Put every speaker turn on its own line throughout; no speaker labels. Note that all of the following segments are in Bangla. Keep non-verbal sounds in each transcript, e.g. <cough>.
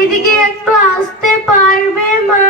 এইদিকে একটু আসতে পারবে, মা?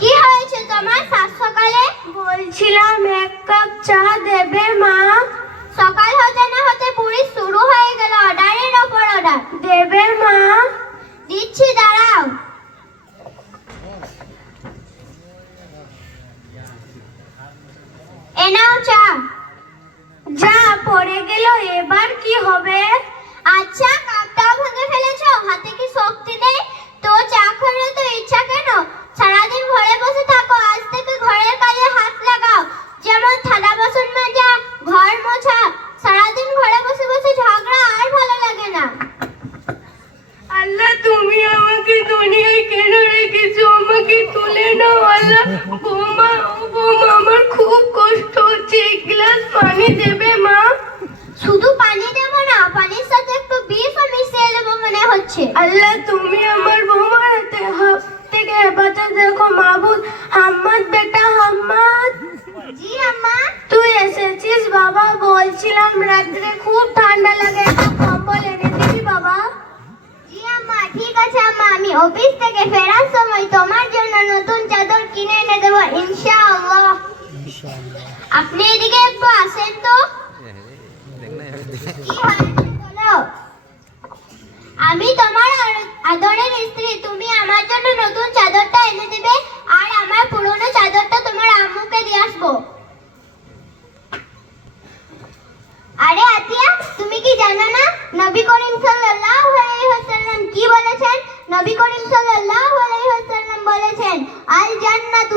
কি হয়েছে তোমার? সাত সকালে?
বলছিলাম এক কাপ চা দেবে, মা।
সকাল হতে না হতে পুরি শুরু হয়ে গেল অর্ডারের ওপর অর্ডার
দেবে
ঠিক আছে আম্মা আমি অফিস থেকে ফেরার সময় তোমার জন্য নতুন চাদর কিনে এনে দেব ইনশাআল্লাহ। আপনি এদিকে একটু আসেন তো। আমি তোমার আদরের স্ত্রী তুমি আমার জন্য নতুন চাদরটা এনে দিবে আর আমার পুরনো চাদরটা তোমার আম্মুকে দিয়ে আসব। আরে আতিয়া তুমি কি জানো না? নবী করিম সাল্লাল্লাহু কি বলেছেন? নবী করিম সাল্লাল্লাহু আলাইহি ওয়াসাল্লাম বলেছেন আল জান্নাতু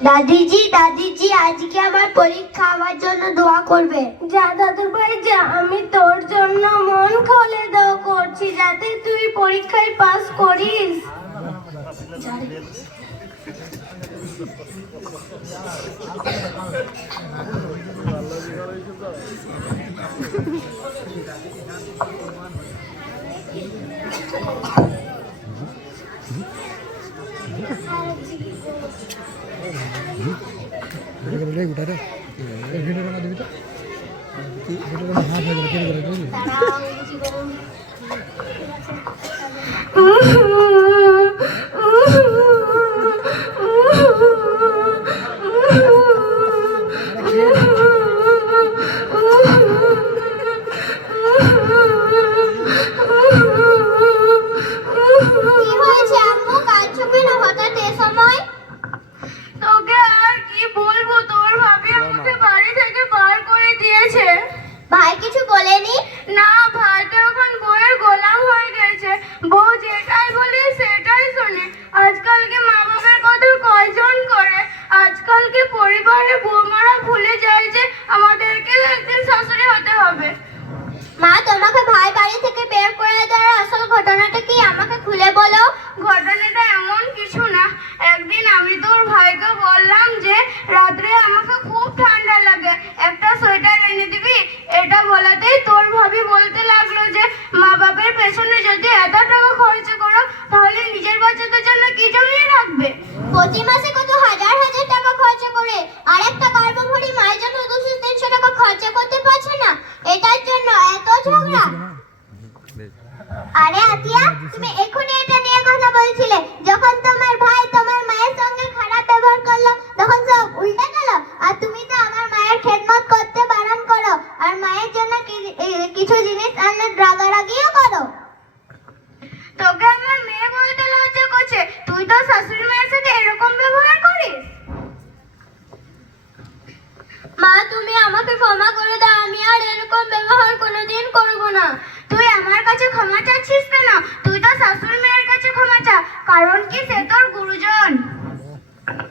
দাদিজি দাদিজি আজকে আমার পরীক্ষা আমার জন্য দোয়া করবে
যা দাদু ভাই যা আমি তোর জন্য মন খোলে দোয়া করছি যাতে তুই পরীক্ষায় পাস করিস
Thank <laughs> you. ഇവിടെ
তোকে আমার মেয়ে বলতে
লজ্জা করছে। তুই তো শাশুড়ি মায়ের সাথে এরকম ব্যবহার করিস? মা তুমি আমাকে ক্ষমা করে দাও। আমি আর এরকম ব্যবহার কোনোদিন করব না।
তুই আমার কাছে ক্ষমা চাচ্ছিস কেন? তুই তো শাশুড়ি মায়ের কাছে ক্ষমা চা। কারণ কি সে তোর গুরুজন? হ্যাঁ,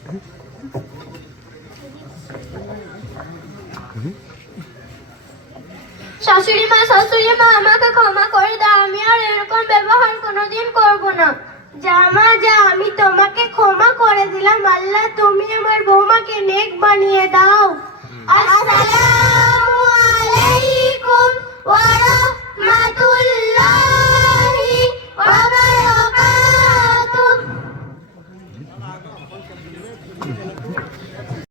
Thank <laughs> you.
শাশুড়ি মা শাশুড়ি মা আমাকে ক্ষমা করে দাও। আমি আর এরকম ব্যবহার কোনোদিন করব না। জামা যা, আমি তোমাকে ক্ষমা করে দিলাম। আল্লাহ, তুমি আমার বৌমাকে নেক বানিয়ে দাও। আসসালামু।